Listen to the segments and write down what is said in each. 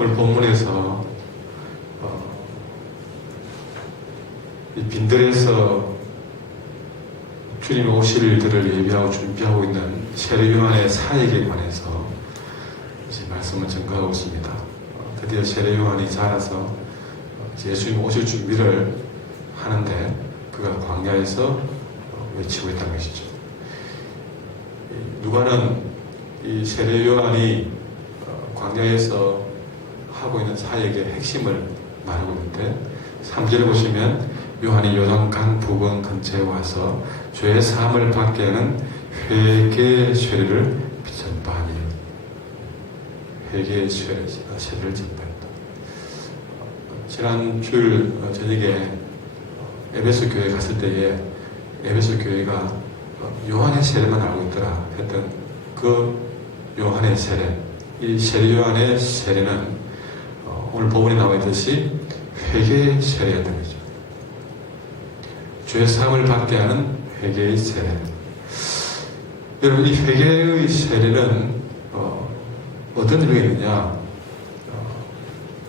오늘 본문에서 이 빈들에서 주님 오실 일들을 예비하고 준비하고 있는 세례 요한의 사역에 관해서 이제 말씀을 전가하고 있습니다. 드디어 세례 요한이 자라서 예수님 오실 준비를 하는데 그가 광야에서 외치고 있다는 것이죠. 누가는 이 세례 요한이 광야에서 하고 있는 사역의 핵심을 말하고 있는데 3절을 보시면 요한이 요단강 부근 근처에 와서 죄의 사함을 받게 하는 회개의 세례를 전파하니 회개의 세례를 전파했다. 지난 주일 저녁에 에베소 교회 갔을 때에 에베소 교회가 요한의 세례만 알고 있더라 했던 그 요한의 세례, 이 세례 요한의 세례는 오늘 본문에 나와 있듯이 회개의 세례였던 거죠. 죄의 사함을 받게 하는 회개의 세례. 여러분, 이 회개의 세례는 어떤 의미가 있느냐?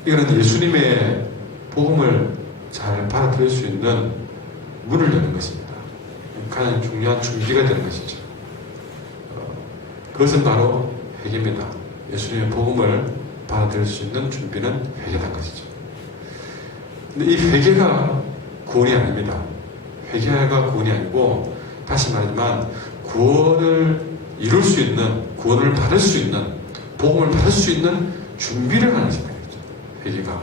이거는 예수님의 복음을 잘 받아들일 수 있는 문을 여는 것입니다. 가장 중요한 준비가 되는 것이죠. 그것은 바로 회개입니다. 예수님의 복음을 받아들일 수 있는 준비는 회개란 것이죠. 근데 이 회개가 구원이 아닙니다. 회개가 구원이 아니고, 다시 말하지만 구원을 이룰 수 있는, 구원을 받을 수 있는, 복음을 받을 수 있는 준비를 하는 것입니다. 회개가.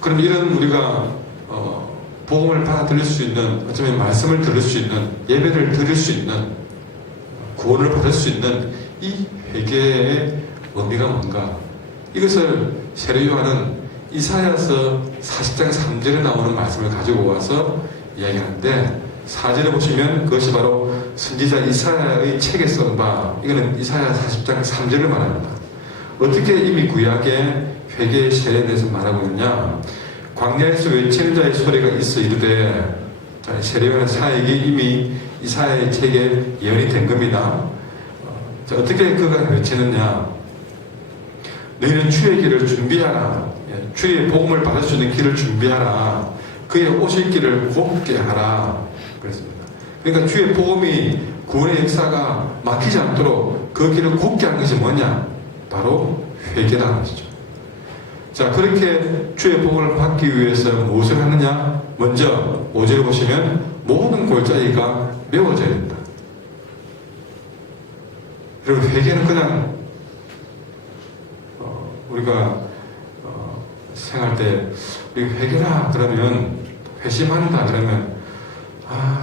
그럼 이런 우리가 복음을 받아들일 수 있는, 어쩌면 말씀을 들을 수 있는, 예배를 드릴 수 있는, 구원을 받을 수 있는 이 회개의 의미가 뭔가? 이것을 세례 요한은 이사야서 40장 3절에 나오는 말씀을 가지고 와서 이야기하는데, 4절에 보시면 그것이 바로 선지자 이사야의 책에 쓴 바, 이거는 이사야 40장 3절을 말합니다. 어떻게 이미 구약의 회개의 세례에 대해서 말하고 있느냐? 광야에서 외치는 자의 소리가 있어 이르되, 세례 요한의 사역이 이미 이사야의 책에 예언이 된 겁니다. 어떻게 그가 외치느냐? 너희는 주의 길을 준비하라. 주의 복음을 받을 수 있는 길을 준비하라. 그의 오실 길을 곱게 하라. 그랬습니다. 그러니까 주의 복음이 구원의 역사가 막히지 않도록 그 길을 곱게 하는 것이 뭐냐? 바로 회개라는 것이죠. 자, 그렇게 주의 복음을 받기 위해서 무엇을 하느냐? 먼저 5절에 보시면 모든 골짜기가 메워져야 된다. 그리고 회개는 그냥 우리가 생활 때 우리 회개라 그러면, 회심한다 그러면,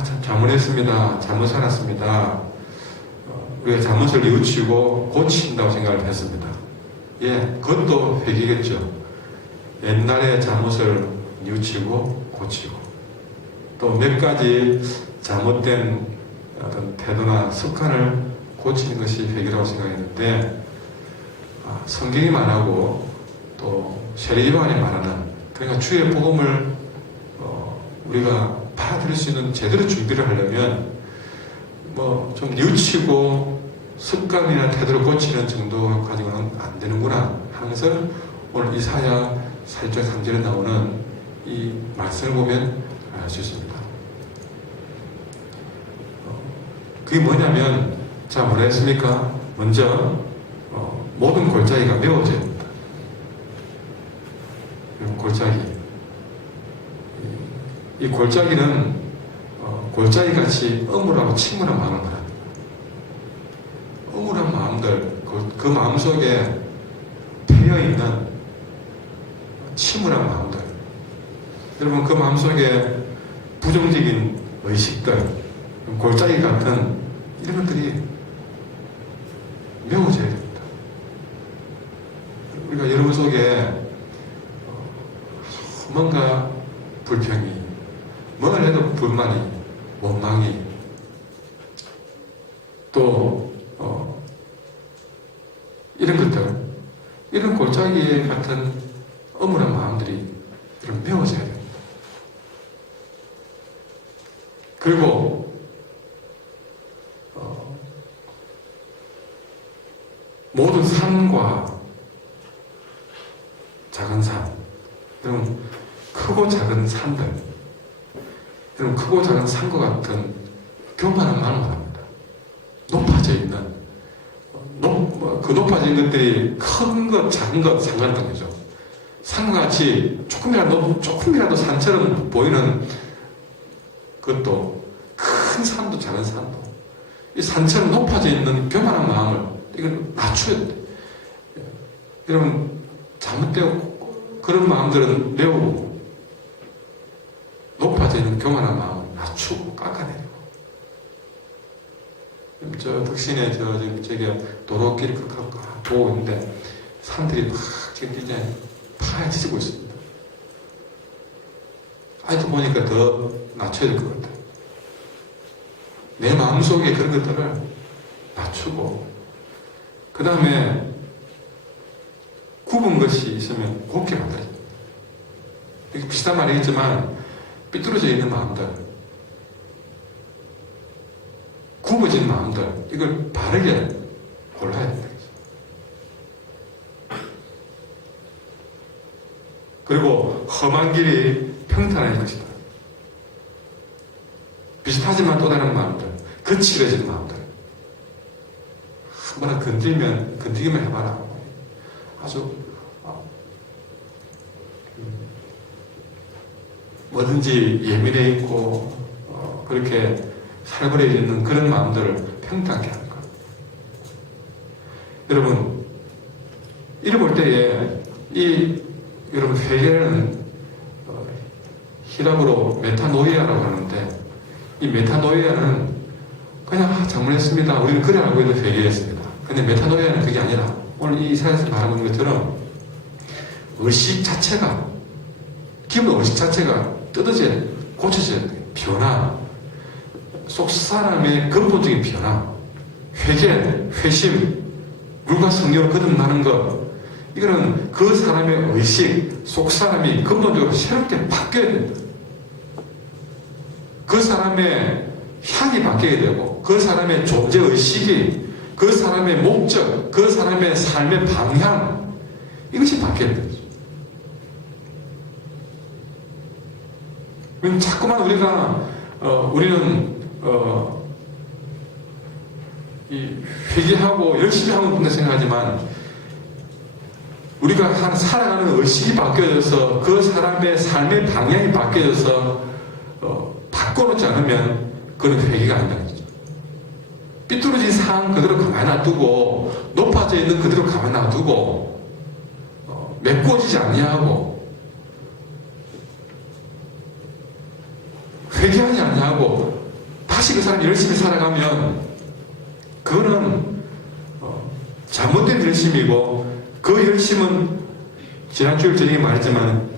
참 잘못했습니다, 잘못 살았습니다, 우리가 잘못을 뉘우치고 고친다고 생각을 했습니다. 예, 그것도 회개겠죠. 옛날의 잘못을 뉘우치고 고치고, 또 몇 가지 잘못된 어떤 태도나 습관을 고치는 것이 회개라고 생각했는데, 성경이 말하고 또 세례 요한이 말하는, 그러니까 주의 복음을 우리가 받아들일 수 있는 제대로 준비를 하려면 좀 뉘우치고 습관이나 태도를 고치는 정도 가지고는 안 되는구나 하면서 오늘 이사야 4장 3절에 나오는 이 말씀을 보면 알 수 있습니다. 그게 뭐냐면, 자, 뭐라 했습니까? 먼저 모든 골짜기가 메워져야 됩니다. 골짜기. 이 골짜기는 골짜기같이 âm울하고 침울한 마음을 말합니다. âm울한 마음들, 그 마음속에 패여있는 침울한 마음들, 여러분 그 마음속에 부정적인 의식들, 골짜기 같은 이런 것들이 메워져야 됩니다. 우리가 여러분 속에 뭔가 불평이, 뭘 해도 불만이, 원망이, 또 이런 것들, 이런 골짜기 같은 âm울한 마음들이 이런 메워져야 됩니다. 그리고 모든 산과 작은 산, 여러분 크고 작은 산들, 여러분 크고 작은 산과 같은 교만한 마음을 합니다. 높아져 있는 그 높아진 것들이 큰 것, 작은 것 상관없는 거죠. 산과 같이 조금이라도 산처럼 보이는 것도 큰 산도 작은 산도 이 산처럼 높아져 있는 교만한 마음을 이걸 낮춰야 돼. 여러분 잘못되고 그런 마음들은 매우 높아져 있는 교만한 마음을 낮추고 깎아내리고. 저 덕신에 지금 저기 도로길 보고 있는데 산들이 막 지금 이제 파헤지고 있습니다. 아직도 보니까 더 낮춰야 될 것 같아요. 내 마음속에 그런 것들을 낮추고 그 다음에 굽은 것이 있으면 곱게 만들어야 됩니다. 이게 비슷한 말이겠지만 삐뚤어져 있는 마음들, 굽어진 마음들, 이걸 바르게 골라야 된다. 그리고 험한 길이 평탄할 것이다. 비슷하지만 또 다른 마음들, 거칠어진 마음들, 한번 건드리기만 해봐라. 아주 뭐든지 예민해 있고 그렇게 살벌해지는 그런 마음들을 평탄하게 하는 것. 여러분 이를 볼 때에 여러분 회개는 히랍어로 메타노이아라고 하는데 이 메타노이아는 그냥 잘못했습니다. 우리는 그래 알고 있는 회개였습니다. 근데 메타노이아는 그게 아니라 오늘 이 이사야에서 말하는 것처럼 의식 자체가 기본 의식 자체가 뜯어져야 돼. 고쳐져야 돼. 변화, 속 사람의 근본적인 변화, 회개, 회심, 물과 성령으로 거듭나는 것, 이거는 그 사람의 의식, 속 사람이 근본적으로 새롭게 바뀌어야 된다. 그 사람의 향이 바뀌어야 되고, 그 사람의 존재의식이, 그 사람의 목적, 그 사람의 삶의 방향, 이것이 바뀌어야 된다. 자꾸만 우리는 회개하고 열심히 하고 있다 생각하지만 우리가 살아가는 의식이 바뀌어져서 그 사람의 삶의 방향이 바뀌어져서 바꿔놓지 않으면 그건 회개가 아니라는 거죠. 삐뚤어진 산 그대로 가만히 놔두고 높아져 있는 그대로 가만히 놔두고 메꿔지지 아니하고 회개하지 않냐고 다시 그 사람이 열심히 살아가면 그거는 잘못된 열심이고 그 열심은 지난주에 저녁에 말했지만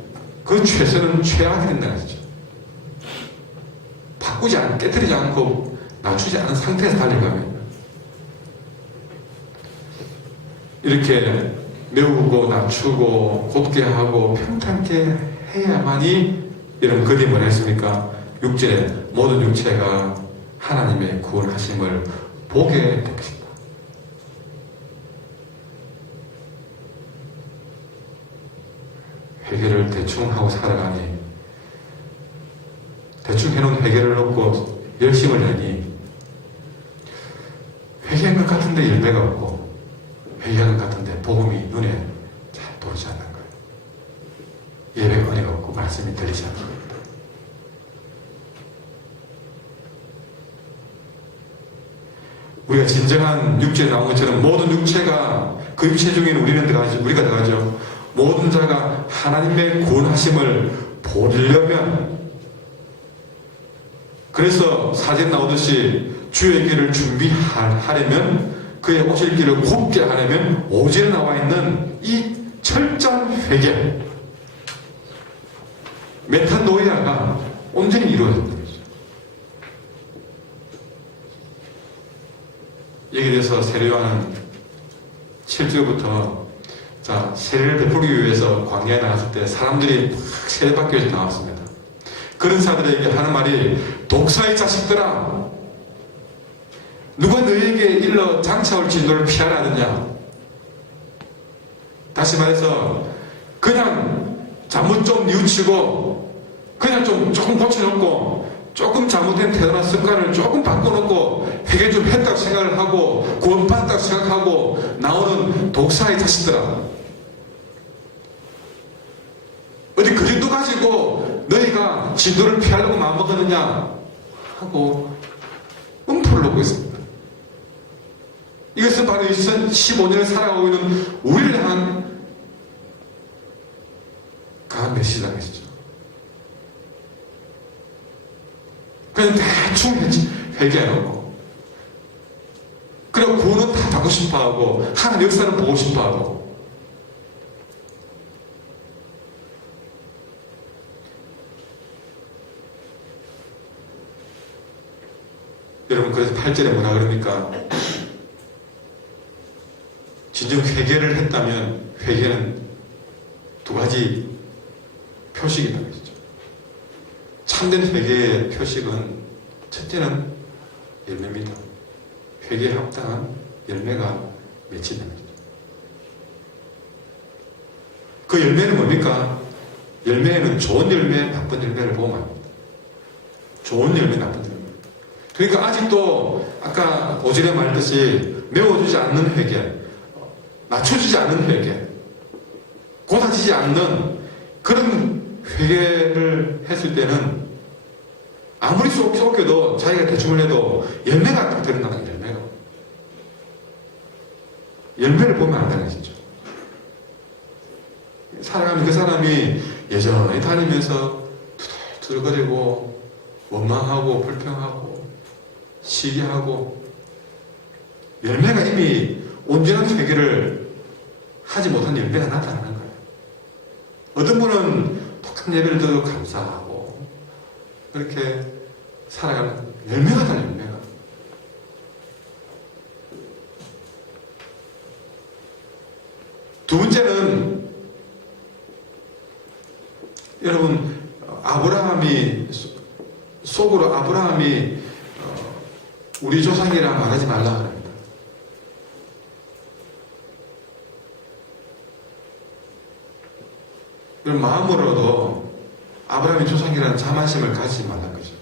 그 최선은 최악이 된다는 거죠. 바꾸지 않고 깨뜨리지 않고 낮추지 않은 상태에서 달려가면 이렇게 메우고 낮추고 곱게 하고 평탄케 해야만이 이런 그림이 뭐라 했습니까? 6절에 모든 육체가 하나님의 구원하심을 보게 될 것이다. 회개를 대충 하고 살아가니 대충 해놓은 회개를 놓고 열심을 하니 회개한 것 같은데 열매가 없고 회개한 것 같은데 복음이 눈에 잘 보이지 않는 거예요. 예배가 은혜가 없고 말씀이 들리지 않는 거예요. 우리가 진정한 육체에 나온 것처럼 모든 육체가 그 육체 중에는 우리가 들어가죠. 모든 자가 하나님의 구원하심을 보려면 그래서 사진 나오듯이 주의 길을 준비하려면 그의 오실 길을 곱게 하려면 5절에 나와 있는 이 철저한 회개 메타노이아가 온전히 이루어진다. 여기에 대해서 세례요한은 7절부터 세례를 베풀기 위해서 광야에 나갔을 때 사람들이 막 세례받기 위해서 나왔습니다. 그런 사람들에게 하는 말이 독사의 자식들아 누가 너희에게 일러 장차 올 진노를 피하라 하느냐 다시 말해서 그냥 잘못 좀 뉘우치고 그냥 조금 고쳐놓고 조금 잘못된 태도나 습관을 조금 바꿔놓고 회개 좀 했다고 생각을 하고 구원받았다고 생각하고 나오는 독사의 자식들아, 어디 그 정도 가지고 너희가 진도를 피하려고 마음먹었느냐 하고 음포를 놓고 있습니다. 이것은 바로 2015년을 살아가고 있는 우리를 향한 강한 메시지라는 것이죠. 그냥 대충 회개하고, 그리고 구원은 다 받고 싶어하고 하나님 역사를 보고 싶어하고, 여러분, 그래서 8절에 뭐라 그러니까 진정 회개를 했다면 회개는 두 가지 표식이라는 것이죠. 참된 회개의 표식은 첫째는 열매입니다. 회개에 합당한 열매가 맺힌다는 것이죠. 그 열매는 뭡니까? 열매에는 좋은 열매, 나쁜 열매를 보면 합니다. 좋은 열매, 나쁜 열매. 그러니까 아직도 아까 5절에 말했듯이 메워주지 않는 회개, 낮춰주지 않는 회개, 고다지지 않는 그런 회개를 했을 때는 아무리 쏟겨도 자기가 대충을 해도 열매가 딱 드러나는 거예요. 열매를 보면 안다는 것이죠. 살아가면 그 사람이 여전히 다니면서 투덜투덜거리고 원망하고 불평하고 시기하고 열매가 이미 온전한 회개를 하지 못한 열매가 나타나는 거예요. 어떤 분은 독한 예배를 들어도 감사하고 그렇게 살아가는 열매가 다 열매가. 두 번째는 여러분, 속으로 아브라함이 우리 조상이라 말하지 말라 합니다. 그럼 마음으로도 아브라함의 조상이라는 자만심을 가지지 말라는 거죠.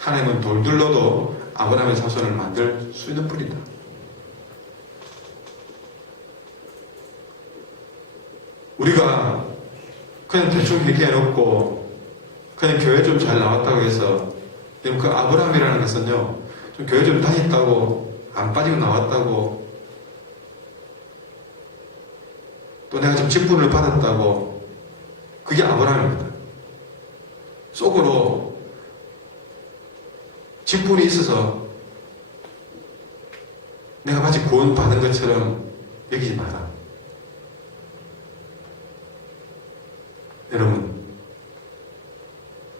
하나님은 돌들로도 아브라함의 자손을 만들 수 있는 분이다. 우리가 그냥 대충 회개해놓고 그냥 교회 좀 잘 나왔다고 해서, 그 아브라함이라는 것은요, 좀 교회 좀 다녔다고 안 빠지고 나왔다고, 또 내가 좀 직분을 받았다고, 그게 아브라함입니다. 속으로 직분이 있어서 내가 마치 구원 받은 것처럼 여기지 마라. 여러분,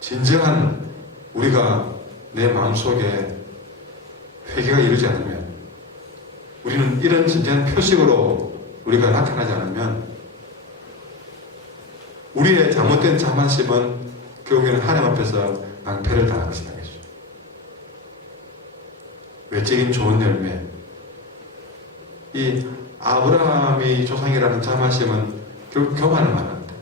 진정한 우리가 내 마음속에 회개가 이루지 않으면, 우리는 이런 진정한 표식으로 우리가 나타나지 않으면 우리의 잘못된 자만심은 결국에는 하나님 앞에서 낭패를 당할 것이다. 외적인 좋은 열매, 이 아브라함이 조상이라는 자만심은 결국 교만을 말합니다.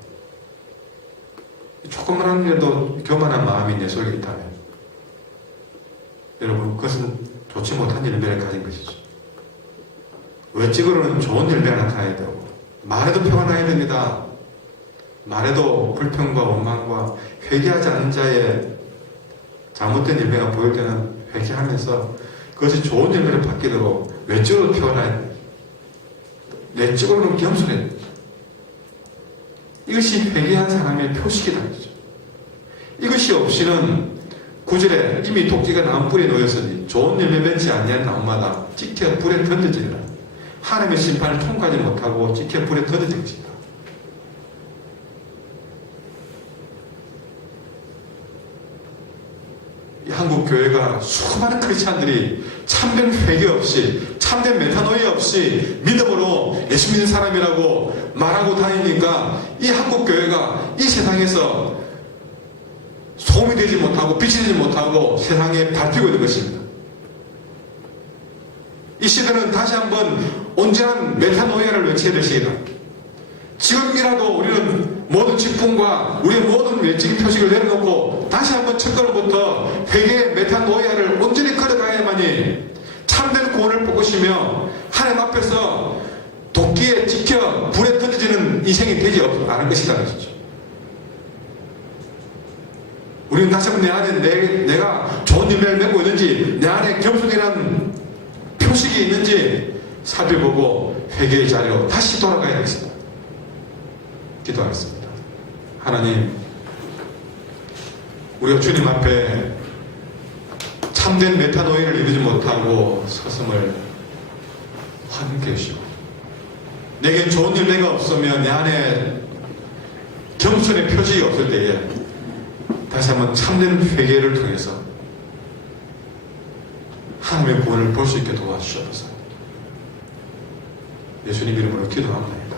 조금만 해도 교만한 마음이 내 속에 있다면 여러분, 그것은 좋지 못한 열매를 가진 것이죠. 외적으로는 좋은 열매가 나타나야 되고, 말에도 표가 나야 됩니다. 말에도 불평과 원망과 회개하지 않는 자의 잘못된 열매가 보일 때는 회개하면서 그것이 좋은 열매를 받기도록 외적으로 표현해야 됩니다. 내적으로는 겸손해야 됩니다. 이것이 회개한 사람의 표식이라는 거죠. 이것이 없이는 9절에 이미 도끼가 나무 뿌리에 놓였으니 좋은 열매 맺지 아니한 나무마다 찍혀 불에 던져지리라. 하나님의 심판을 통과하지 못하고 찍혀 불에 던져질 것이다. 이 한국 교회가 수많은 크리스찬들이 참된 회개 없이, 참된 메타노이 없이 믿음으로 예수 믿는 사람이라고 말하고 다니니까 이 한국 교회가 이 세상에서 소음이 되지 못하고 빛이 되지 못하고 세상에 밟히고 있는 것입니다. 이 시대는 다시 한번 온전한 메타노이아를 외쳐야 될 시기다. 지금이라도 우리는 모든 직분과 우리의 모든 외적인 표식을 내려놓고 다시 한번 첫걸음부터 회개의 메타노이아를 온전히 걸어가야만이 참된 구원을 보고시며 하나님 앞에서 도끼에 찍혀 불에 던져지는 인생이 되지 않을 것이라는 것이죠. 우리는 다시 한번 내 안에 내가 좋은 열매를 맺고 있는지, 내 안에 겸손이라는 표식이 있는지 살펴보고 회개의 자리로 다시 돌아가야 되겠습니다. 기도하겠습니다. 하나님, 우리가 주님 앞에 참된 메타노이를 이루지 못하고 서슴을 화내게 하시고, 내게 좋은 열매가 없으면 내 안에 겸손의 표식이 없을 때에 다시 한번 참된 회개를 통해서 하나님의 구원을 볼 수 있게 도와주셔서 예수님 이름으로 기도합니다.